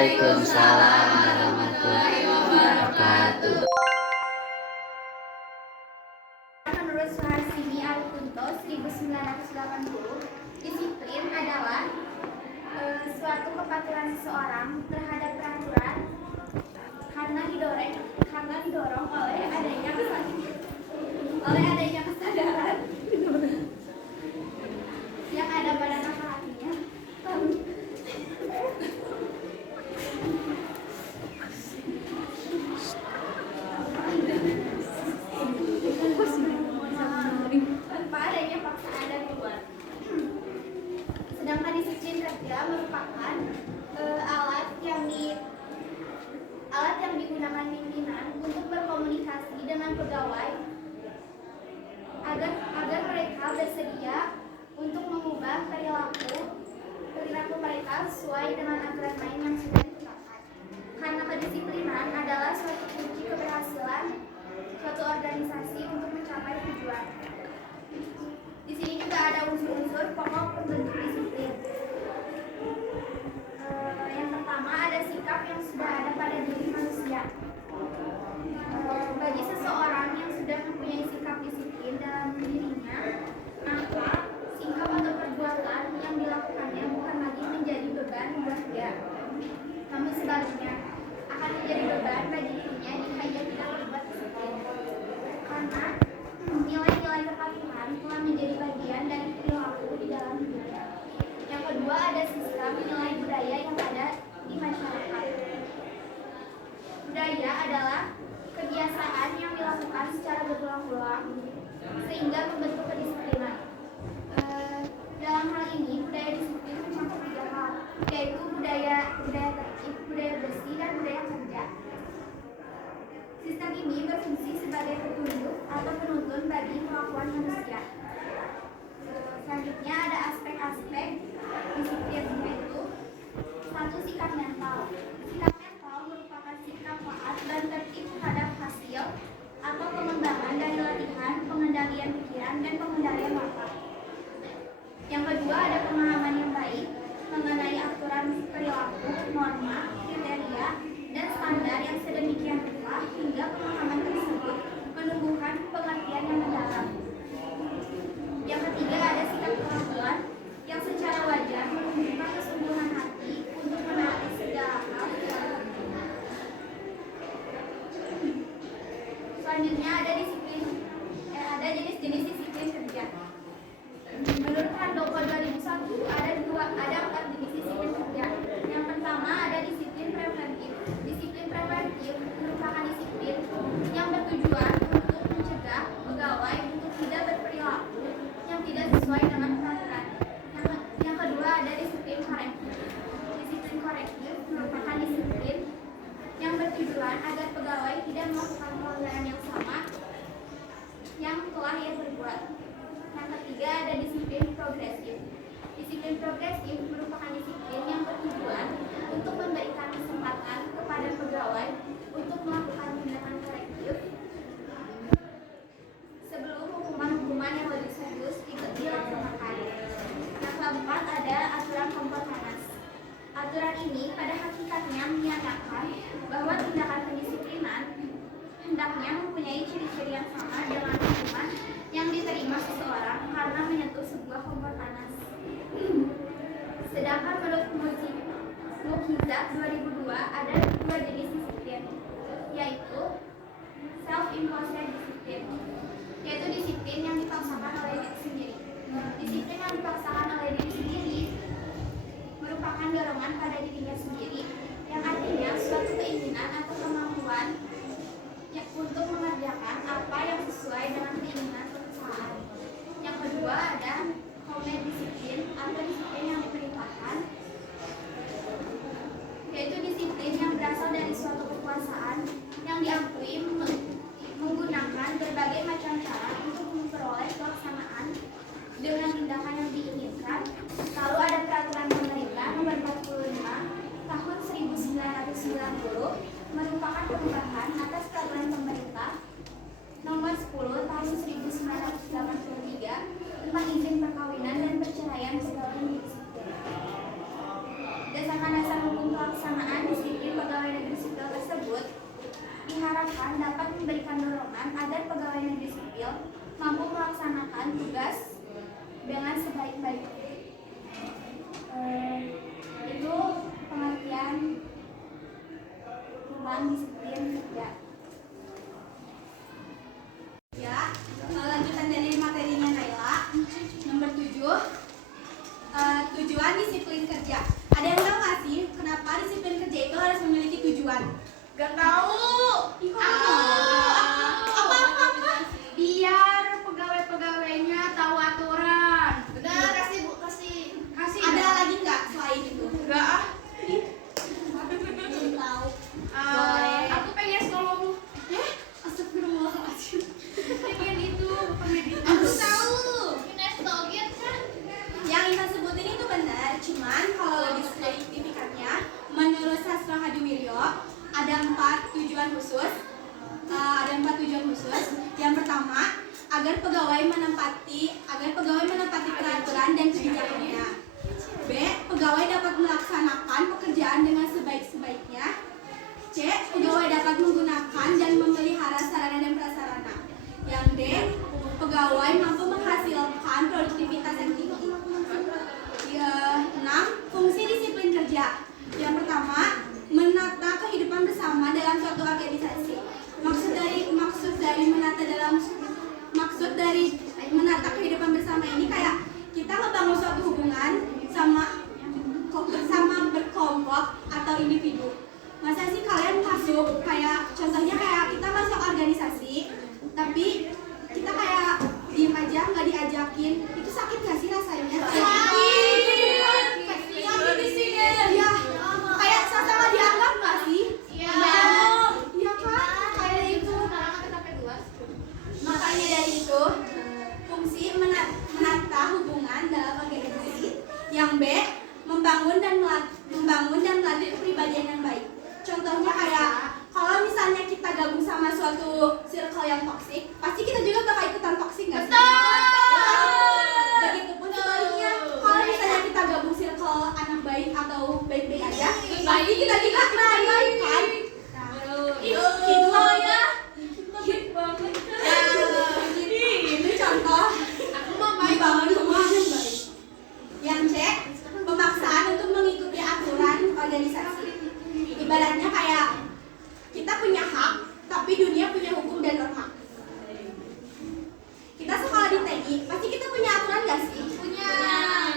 Waalaikumsalam warahmatullahi wabarakatuh. Menurut Suhasini Al-Kunto 1980, disiplin adalah suatu kepatuhan seseorang terhadap peraturan karena didorong oleh adanya kesadaran yang ada pada akal hatinya. Tanpa adanya paksaan dari luar. Sedangkan disiplin kerja merupakan alat yang digunakan pimpinan untuk berkomunikasi dengan pegawai agar mereka bersedia untuk mengubah perilaku mereka sesuai dengan aturan main yang sudah ditetapkan. Karena kedisiplinan adalah suatu kunci keberhasilan suatu organisasi untuk mencapai tujuan. Di sini juga ada unsur-unsur pokok pembentuk disiplin. Yang pertama ada sikap yang sudah ada pada diri manusia. Bagi seseorang yang sudah mempunyai sikap disiplin dalam dirinya, maka sikap atau perbuatan yang dilakukannya bukan lagi menjadi beban buat dia, namun sebaliknya akan menjadi beban bagi dirinya jika ia tidak berbuat disiplin. Karena nilai-nilai kepatuhan telah menjadi bagian dari perilaku di dalam hidupnya. Yang kedua ada sistem nilai budaya yang ada di masyarakat. Budaya adalah kebiasaan yang dilakukan secara berulang-ulang sehingga membentuk kedisiplinan. Dalam hal ini budaya disiplin mencakup 3 hal, yaitu budaya tertib, budaya bersih, dan budaya kerja. Sistem ini berfungsi sebagai petunjuk atau penuntun bagi kelakuan manusia. Selanjutnya ada aspek-aspek disiplin, yaitu 1. Sikap mental. Sikap mental merupakan sikap taat dan tertib terhadap hasil atau pengembangan dari latihan, pengendalian pikiran, dan pengendalian lapar. Yang kedua ada pemahaman yang baik mengenai aturan perilaku, norma, kriteria, dan standar yang sedemikian rupa hingga pemahaman tersebut menumbuhkan pengertian yang mendalam. Yang ketiga ada sikap kemampuan yang secara wajar menunjukkan kesungguhan hati untuk menaati segala hal. Selanjutnya ada jenis-jenis disiplin kerja. Menurut Handoko 2001 ada 4 jenis disiplin kerja. Yang pertama ada disiplin preventif. Disiplin preventif merupakan disiplin yang bertujuan untuk mencegah pegawai untuk tidak berperilaku yang tidak sesuai dengan peraturan. Yang kedua ada disiplin korektif. Disiplin korektif merupakan disiplin yang bertujuan agar pegawai tidak melakukan pelanggaran yang sama yang telah ia perbuat. Yang ketiga ada disiplin progresif. Disiplin progresif merupakan disiplin yang bertujuan untuk memberikan kesempatan kepada pegawai untuk melakukan tindakan korektif sebelum hukuman-hukuman yang lebih serius dilaksanakan. Yang keempat ada aturan kompor panas. Aturan ini pada hakikatnya menyatakan bahwa tindakan pendisiplinan hendaknya mempunyai ciri-ciri yang sama dengan hukuman yang diterima seseorang karena menyentuh sebuah kompor panas. Sedangkan menurut Mukhizat 2002 ada 2 jenis disiplin, yaitu self-imposed disiplin, yaitu disiplin yang dipaksakan oleh diri sendiri. Disiplin yang dipaksakan oleh diri sendiri merupakan dorongan pada dirinya sendiri, yang artinya suatu keinginan atau kemampuan untuk mengerjakan apa yang sesuai dengan keinginan perusahaan. Yang kedua ada homemade disiplin atau disiplin yang diperintahkan, yaitu disiplin yang berasal dari suatu kekuasaan yang diakui menggunakan berbagai macam cara untuk memperoleh pelaksanaan dengan tindakan yang diinginkan. Lalu ada peraturan pemerintah nomor 45 tahun 1990 merupakan perubahan atas peraturan pemerintah nomor 10 tahun 1983 tentang izin perkawinan dan perceraian pegawai negeri sipil. Berdasarkan dasar hukum pelaksanaan lingkungan agar pegawai negeri sipil mampu melaksanakan tugas dengan sebaik-baiknya. Itu pengertian tentang disiplin kerja. Ya, lanjutan dari materinya Naila. Nomor 7, tujuan disiplin kerja. Ada yang tahu nggak sih kenapa disiplin kerja itu harus memiliki tujuan? Gak tahu. Apa? Biar pegawai-pegawainya tahu aturan. Benar, kasih Bu, kasih. Ada lagi nggak selain itu? Enggak ah. Belum tahu. Aku pengen tolong. Astagfirullahaladzim. Pengen itu, pengen Aku tahu. Yang Ina sebutin itu benar, cuman kalau lebih signifikannya, menurut Sastro Hadiwiryo ada 4 tujuan khusus. Yang pertama, agar pegawai menempati peraturan dan kebijakannya. B. Pegawai dapat melaksanakan pekerjaan dengan sebaik-baiknya. C. Pegawai dapat menggunakan dan memelihara sarana dan prasarana. Yang D. Pegawai mampu menghasilkan produktivitas yang tinggi. 6. Fungsi disiplin kerja. Yang pertama, menata kehidupan bersama dalam suatu organisasi. Maksud dari menata kehidupan bersama ini kayak kita ngebangun suatu hubungan bersama berkelompok atau individu. Masa sih kalian masuk contohnya kayak kita masuk organisasi tapi kita kayak diem aja nggak diajakin, itu sakit nggak sih rasanya? Sakit di sini ya, kayak sama dianggap nggak sih? Iya kan, kayak itu. Makanya dari itu fungsi menata hubungan dalam organisasi. Yang B, membangun dan melatih kepribadian yang baik. Contohnya kayak kalau misalnya kita gabung sama suatu circle yang toksik, pasti kita juga bakal ikutan toksik nggak sih? Begitupun sebaliknya, kalau misalnya kita gabung circle anak baik atau baik-baik aja, pasti kita juga baik kan? Gitu ya. Itu contoh membangun hubungan yang baik. Yang C, pemaksaan untuk mengikuti aturan organisasi. Ibaratnya kayak kita punya hak, tapi dunia punya hukum dan norma. Kita sekolah di TI, pasti kita punya aturan gak sih? Punya.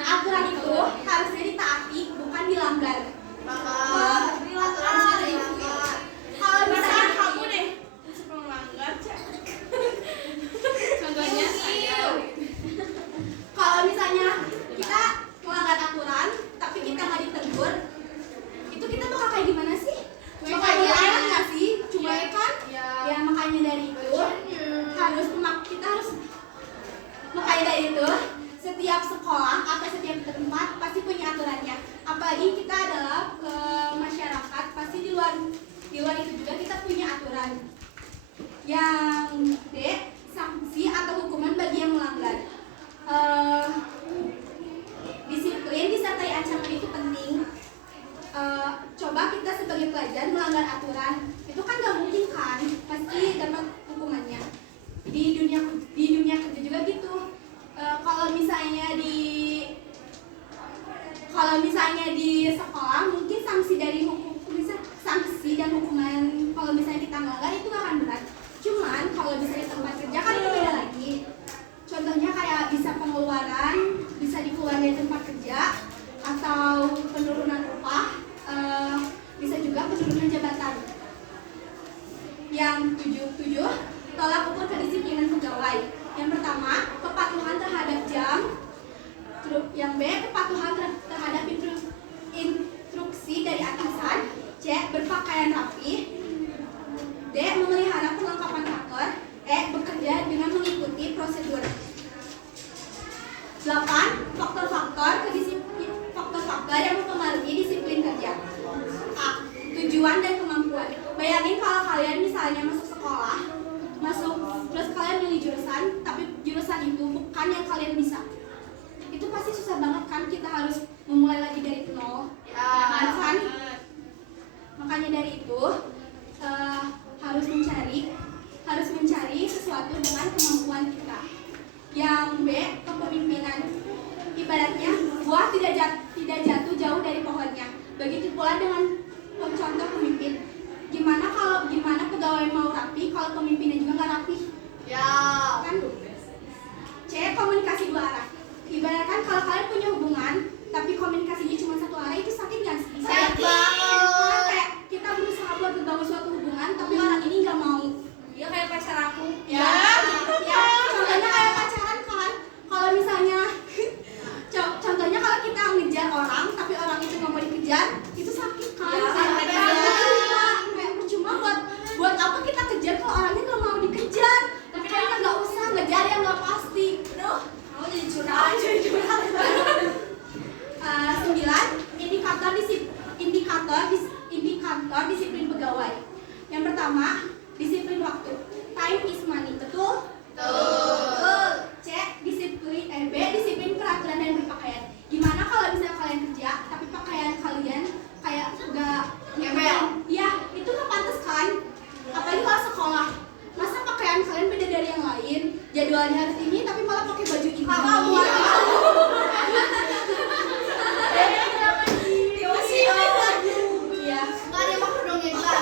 Aturan itu harusnya ditaati, bukan dilanggar. Kalau misalnya kamu deh suka melanggar, contohnya saya. Kalau misalnya kita melanggar aturan, tapi kita nggak ditegur, itu kita bakal kayak gimana sih? Bakal dilarang nggak sih? Cuek kan? Ya makanya dari itu makanya dari itu setiap sekolah atau setiap tempat pasti punya aturannya. Apalagi kita adalah ke masyarakat, pasti di luar itu juga kita punya aturan. Yang D, sanksi atau hukuman bagi yang melanggar. Disiplin disertai ancaman itu penting. Coba kita sebagai pelajar melanggar aturan, itu kan gak mungkin kan, pasti dapat hukumannya. Di dunia kerja juga gitu. Kalau misalnya di sekolah mungkin sanksi dan hukuman kalau misalnya kita melanggar itu gak akan berat. Cuman kalau misalnya tempat kerja kan itu beda lagi. Contohnya kayak bisa pengeluaran, bisa dikeluarkan dari tempat kerja, atau penurunan upah, bisa juga penurunan jabatan. Yang 7, tolak ukur kedisiplinan pegawai. Yang pertama, kepatuhan terhadap jam. Yang B, kepatuhan terhadap instruksi dari atasan. C, berpakaian rapi. D, memelihara perlengkapan kantor. E, bekerja dengan mengikuti prosedur. 8, faktor-faktor yang mempengaruhi disiplin kerja. A, tujuan dan kemampuan. Bayangin kalau kalian misalnya masuk sekolah, terus kalian milih jurusan, tapi jurusan itu bukan yang kalian bisa. Itu pasti susah banget kan, kita harus memulai lagi dari nol. Kan? Makanya dari itu harus mencari dengan kemampuan kita. Yang B, kepemimpinan. Ibaratnya buah tidak jatuh jauh dari pohonnya. Begitu pula dengan contoh pemimpin. Gimana pegawai mau rapi kalau pemimpinnya juga nggak rapi? Ya. Kan? C, komunikasi dua arah. Ibaratkan kalau kalian punya hubungan tapi komunikasinya cuma satu arah, itu sakit nggak sih? Sakit. Kayak kita berusaha buat membangun suatu hubungan tapi orang ini nggak mau. Ya kayak pacar aku. Ya, contohnya kayak pacaran kan. Kalau misalnya contohnya kalau kita ngejar orang tapi orang itu nggak mau dikejar, itu sakit kan? Ya, sakit. Kayak percuma buat apa kita kejar kalau orangnya nggak mau dikejar. Tapi kayaknya nggak usah ngejar yang nggak pasti. Aduh, Kamu jadi curhat. 9 indikator disiplin pegawai. Yang pertama, disiplin waktu. Time is money, betul? Betul. C, B, disiplin peraturan dan berpakaian. Gimana kalau misalnya kalian kerja tapi pakaian kalian kayak enggak Gembel. ya, itu nggak pantas kan? Apalagi kalau sekolah. Masa pakaian kalian beda dari yang lain? Jadwalnya harus ini tapi malah pakai baju ini. Kakak buat Iya. Nggak ada yang makan dong ya Kak.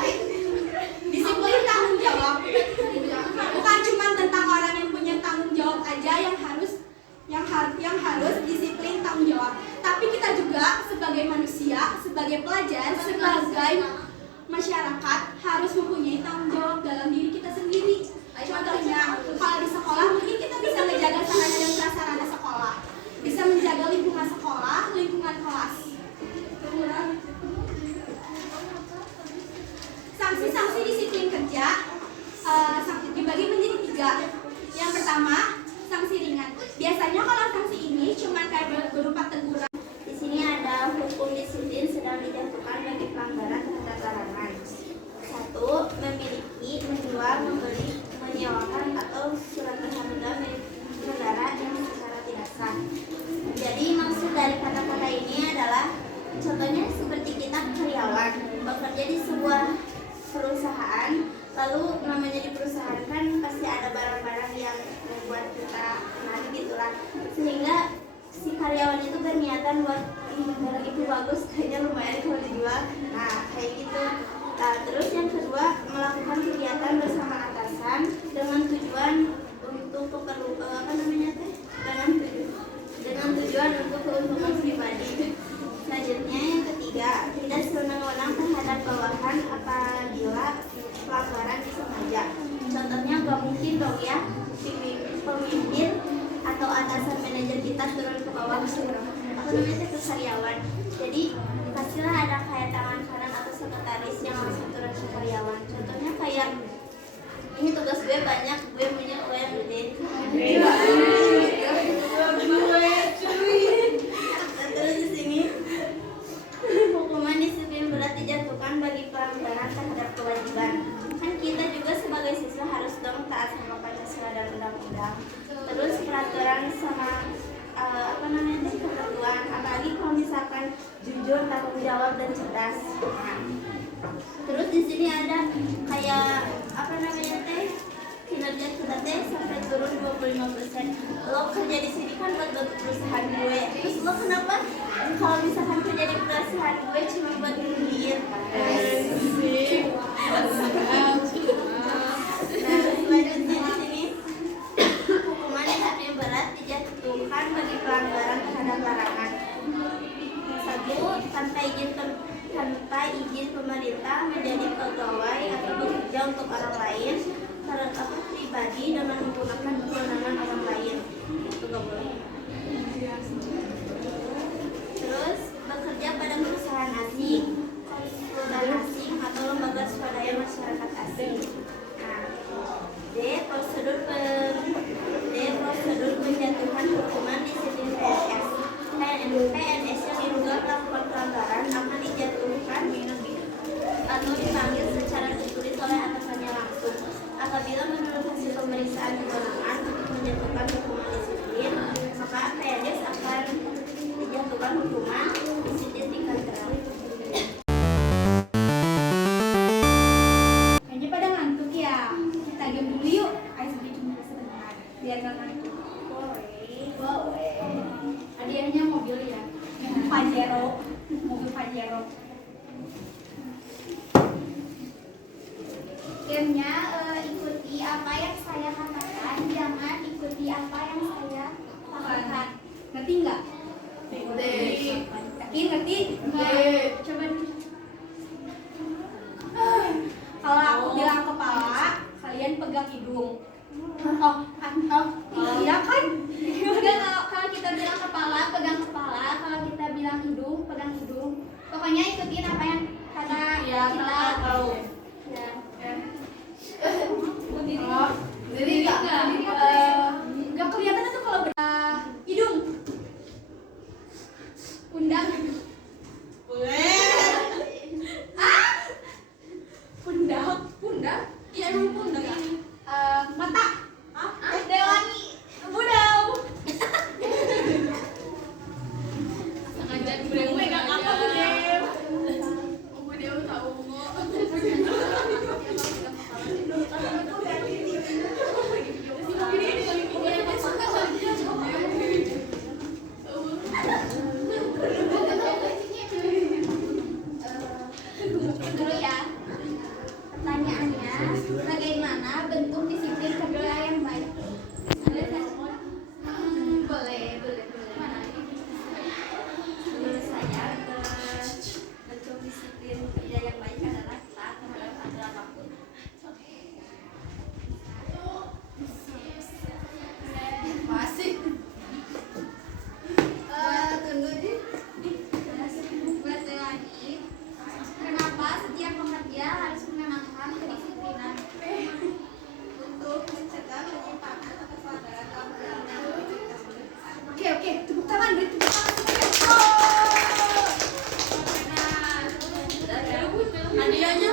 Disiplin tanggung jawab. Bukan cuma tentang orang yang punya tanggung jawab aja yang harus disiplin tanggung jawab. Tapi kita juga sebagai manusia, sebagai pelajar, sebagai masyarakat harus mempunyai tanggung jawab dalam diri kita sendiri. Contohnya, kalau di sekolah mungkin kita bisa menjaga sarana dan prasarana sekolah, bisa menjaga lingkungan sekolah, lingkungan kelas. Sanksi-sanksi disiplin kerja dibagi menjadi 3. Yang pertama, sanksi ringan. Biasanya kalau sanksi ini cuma kayak berupa teguran. Di sini ada hukum disiplin sedang dijatuhkan bagi pelanggaran terhadap larangan. 1. Memiliki, menjual, membeli, menyewakan atau surat berharga milik negara yang secara tidak sah. Jadi maksud dari kata-kata ini adalah contohnya seperti kita karyawan bekerja di sebuah perusahaan, lalu namanya di perusahaan kan pasti ada barang-barang yang membuat kita menarik gitulah, sehingga si karyawan itu berniatan buat barang itu bagus, kayaknya lumayan kalau dijual. Nah kayak gitu. Terus yang kedua, melakukan kegiatan bersama atasan dengan tujuan untuk dengan tujuan untuk keuntungan pribadi. Selanjutnya yang ketiga, tidak sewenang-wenang terhadap bawahan apabila pelanggaran disengaja. Contohnya nggak mungkin dong ya pemimpin atau atasan manajer kita turun ke bawah ke karyawan. Jadi dikasihlah ada kayak tangan kanan atau sekretaris yang langsung turun ke karyawan. Contohnya kayak ini tugas gue banyak, gue punya gue yang gede. Terus di sini hukuman disiplin berat dijatuhkan bagi pelanggaran terhadap kewajiban. Kan kita juga sebagai siswa harus dong taat sama Pancasila dan undang-undang. Terus peraturan sama ketentuan, apalagi kalau misalkan jujur, tanggung jawab dan cerdas. Terus di sini ada kayak kinerja kita sampai turun 25%. Lo kerja di sini kan buat bantu perusahaan gue. Terus lo kenapa kalau misalkan kerja di perusahaan gue cuma buat duit? Selanjutnya di sini hukuman yang berat dijatuhkan bagi pelanggaran terhadap larangan. 1. Tanpa izin pemerintah menjadi pegawai atau bekerja untuk orang lain atau pribadi dengan menggunakan kewenangan orang lain. Itu nggak boleh. Terus bekerja pada perusahaan asing, konsultan asing atau lembaga swadaya masyarakat asing. Nah, D. Prosedur penjatuhan hukuman disiplin PNS. PNS yang diduga melakukan pelanggaran akan dijatuhkan atau dipanggil secara tertulis oleh atasannya langsung. Apabila menurut hasil pemeriksaan kewenangan untuk menjatuhkan hukuman disiplin, maka PNS akan dijatuhkan hukuman disiplin tingkat berat. Gamenya ikuti apa yang saya katakan, jangan ikuti apa yang saya katakan. Ngerti nggak? Yakin ngerti? Coba nih. Kalau aku bilang kepala, kalian pegang hidung. Iya kan? Udah, kalau kita bilang kepala, pegang kepala. Kalau kita bilang hidung, pegang hidung. Pokoknya ikutin apa yang kata kita tahu. Ya. Jadi Nggak kelihatan tuh kalau hidung. Undang. pundak. Iya emang pundak. Mata. Dewani. Budau. Sengaja gue nggak apa Budeu. Budeu tahu kok. Dulu ya. Pertanyaannya, bagaimana bentuk disiplin kerja yang baik? Ada nggak? Boleh. Mana? Menurut saya, bentuk disiplin kerja yang baik adalah taat terhadap aturan waktu. Masih. Tunggu di. Baca lagi. Kenapa setiap pekerja harus menanamkan kedisiplinan? Untuk mencegah penyimpangan atau pelanggaran dalam perjalanan. Oke, tepuk tangan, beri tepuk tangan. Hadiahnya